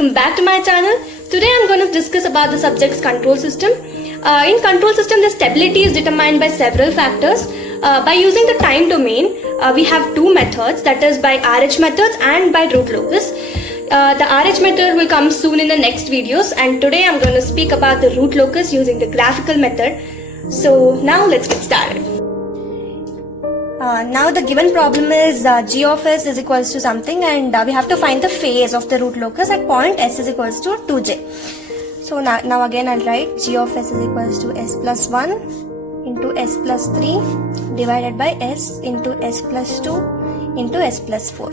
Welcome back to my channel. Today I'm going to discuss about the subject's control system. In control system, the stability is determined by several factors. By using the time domain, we have two methods, that is by RH methods and by root locus. The RH method will come soon in the next videos, and today I'm going to speak about the root locus using the graphical method. So now let's get started. Now the given problem is g of s is equals to something, and we have to find the phase of the root locus at point s is equals to 2j. So now again I'll write g of s is equals to s plus 1 into s plus 3 divided by s into s plus 2 into s plus 4.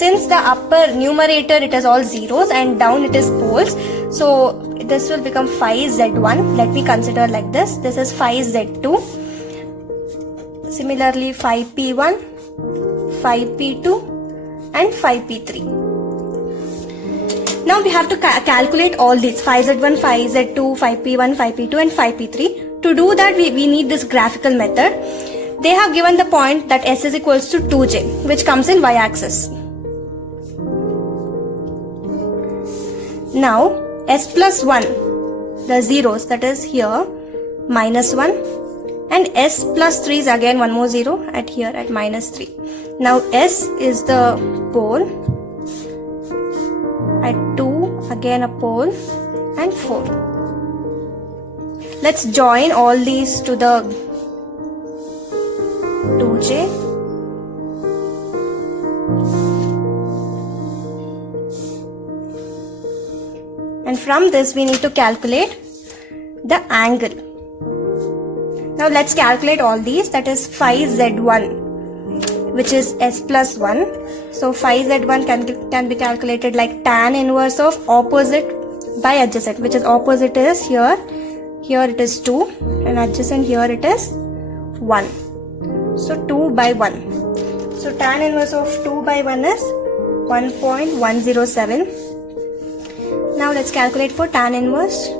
Since the upper numerator it is all zeros and down it is poles, so this will become phi z1. Let me consider like this. This is phi z2. Similarly, phi p1, phi p2 and phi p3. Now we have to calculate all these, phi z1, phi z2, phi p1, phi p2 and phi p3. To do that, we need this graphical method. They have given the point that s is equals to 2j, which comes in y-axis. Now s plus 1, the zeros, that is here, minus 1. And s plus 3 is again one more zero at here at minus 3. Now s is the pole, at 2 again a pole, and 4. Let's join all these to the 2j. And from this we need to calculate the angle. Now let's calculate all these, that is phi z1, which is s plus 1. So phi z1 can be calculated like tan inverse of opposite by adjacent, which is opposite is here it is 2 and adjacent here it is 1. So 2 by 1. So tan inverse of 2 by 1 is 1.107. Now let's calculate for tan inverse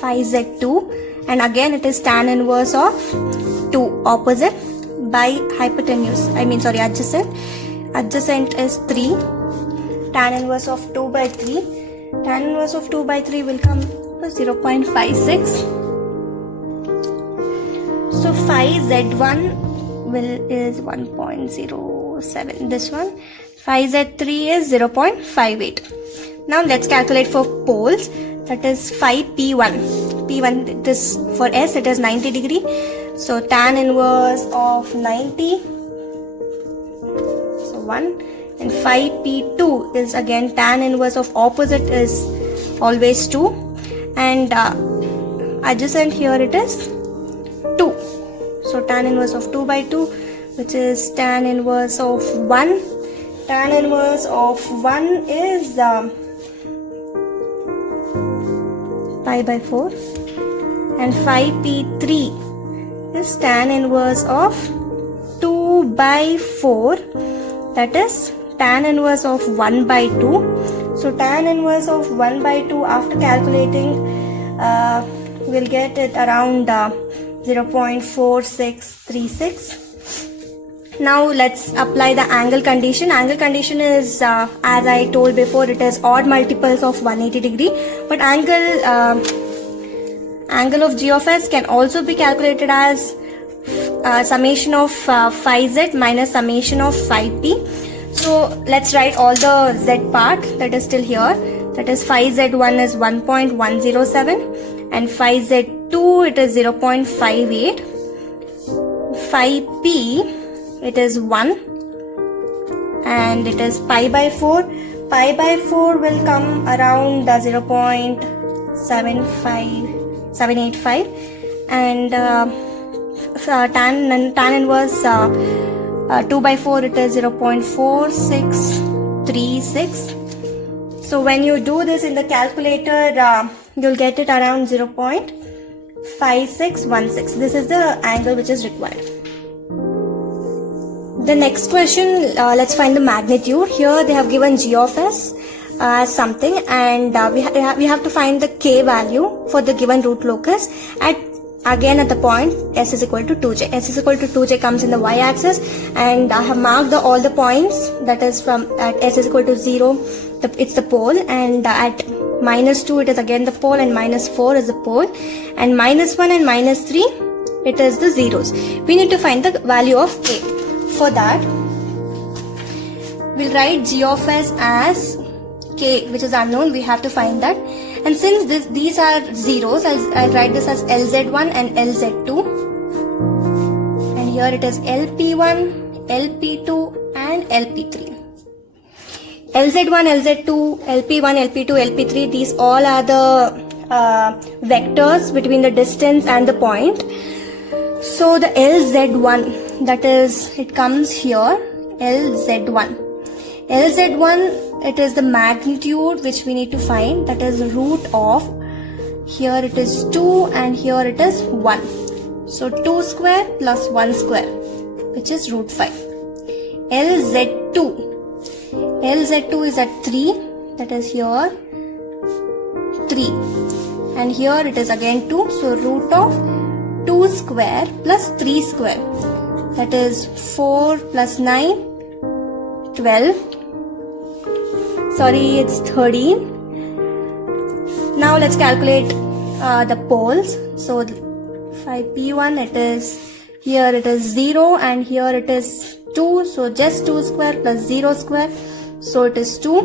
phi z2. And again it is tan inverse of 2 opposite by hypotenuse, adjacent. Adjacent is 3. Tan inverse of 2 by 3. Tan inverse of 2 by 3 will come to 0.56. So phi z1 is 1.07. This one. Phi z3 is 0.58. Now let's calculate for poles. That is phi p1. P1, it is for s, it is 90 degree. So tan inverse of 90. So 1. And phi p2 is again tan inverse of opposite is always 2. And adjacent here it is 2. So tan inverse of 2 by 2, which is tan inverse of 1. Tan inverse of 1 is pi by 4, and phi p3 is tan inverse of 2 by 4, that is tan inverse of 1 by 2. So tan inverse of 1 by 2 after calculating we'll get it around 0.4636. Now let's apply the angle condition. Angle condition is as I told before, it is odd multiples of 180 degree, but angle of g of s can also be calculated as summation of phi z minus summation of phi p. So let's write all the z part that is still here. That is phi z1 is 1.107 and phi z2 it is 0.58. Phi p it is 1 and it is pi by 4. Pi by 4 will come around 0.785 and tan inverse 2 by 4 it is 0.4636. So when you do this in the calculator you'll get it around 0.5616. This is the angle which is required. The next question, let's find the magnitude. Here they have given g of s as something, and we have to find the k value for the given root locus at again at the point s is equal to 2j. S is equal to 2j comes in the y-axis, and I have marked all the points, that is from at s is equal to 0, it's the pole, and at minus 2 it is again the pole, and minus 4 is the pole, and minus 1 and minus 3 it is the zeros. We need to find the value of k. For that, we'll write g of s as k, which is unknown. We have to find that. And since these are zeros, I'll write this as LZ1 and LZ2. And here it is LP1, LP2 and LP3. LZ1, LZ2, LP1, LP2, LP3, these all are the vectors between the distance and the point. So the LZ1, that is, it comes here, LZ1. LZ1, it is the magnitude which we need to find, that is root of, here it is 2 and here it is 1. So 2 square plus 1 square, which is root 5. LZ2. LZ2 is at 3, that is here 3. And here it is again 2, so root of 2 square plus 3 square, that is 4 plus 9, 12. Sorry, it's 13. Now let's calculate the poles. So 5p1, it is, here it is 0 and here it is 2. So just 2 square plus 0 square. So it is 2.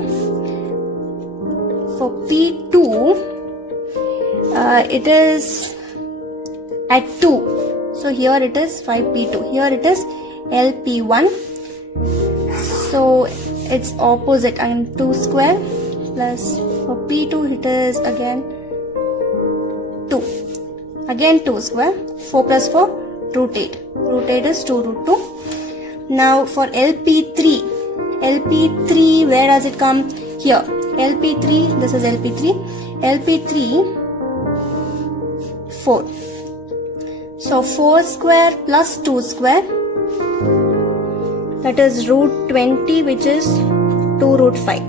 For p2, it is at 2. So here it is 5p2. Here it is LP1. So it's opposite, and 2 square plus, for p2 it is again 2. Again 2 square. 4 plus 4, root 8. Root 8 is 2 root 2. Now for LP3. LP3, where does it come? Here. LP3, this is LP3. LP3, 4. So 4 square plus 2 square, that is root 20, which is 2 root 5.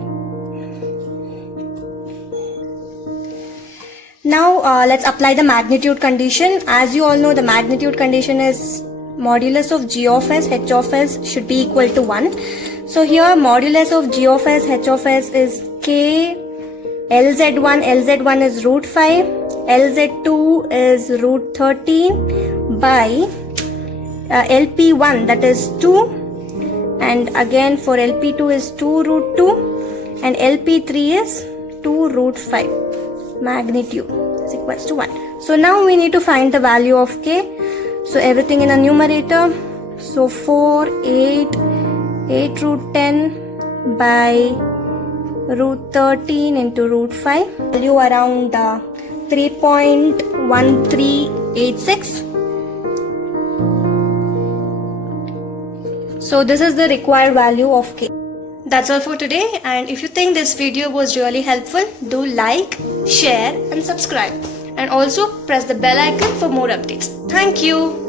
Now let's apply the magnitude condition. As you all know, the magnitude condition is modulus of g of s, h of s should be equal to 1. So here modulus of g of s, h of s is k, LZ1, LZ1 is root 5, LZ2 is root 13 by LP1, that is 2, and again for LP2 is 2 root 2, and LP3 is 2 root 5. Magnitude is equals to 1. So now we need to find the value of k. So everything in a numerator. So 4, 8 root 10 by root 13 into root 5. Value around 3.1386. So this is the required value of k. That's all for today, and if you think this video was really helpful, do like, share and subscribe, and also press the bell icon for more updates. Thank you.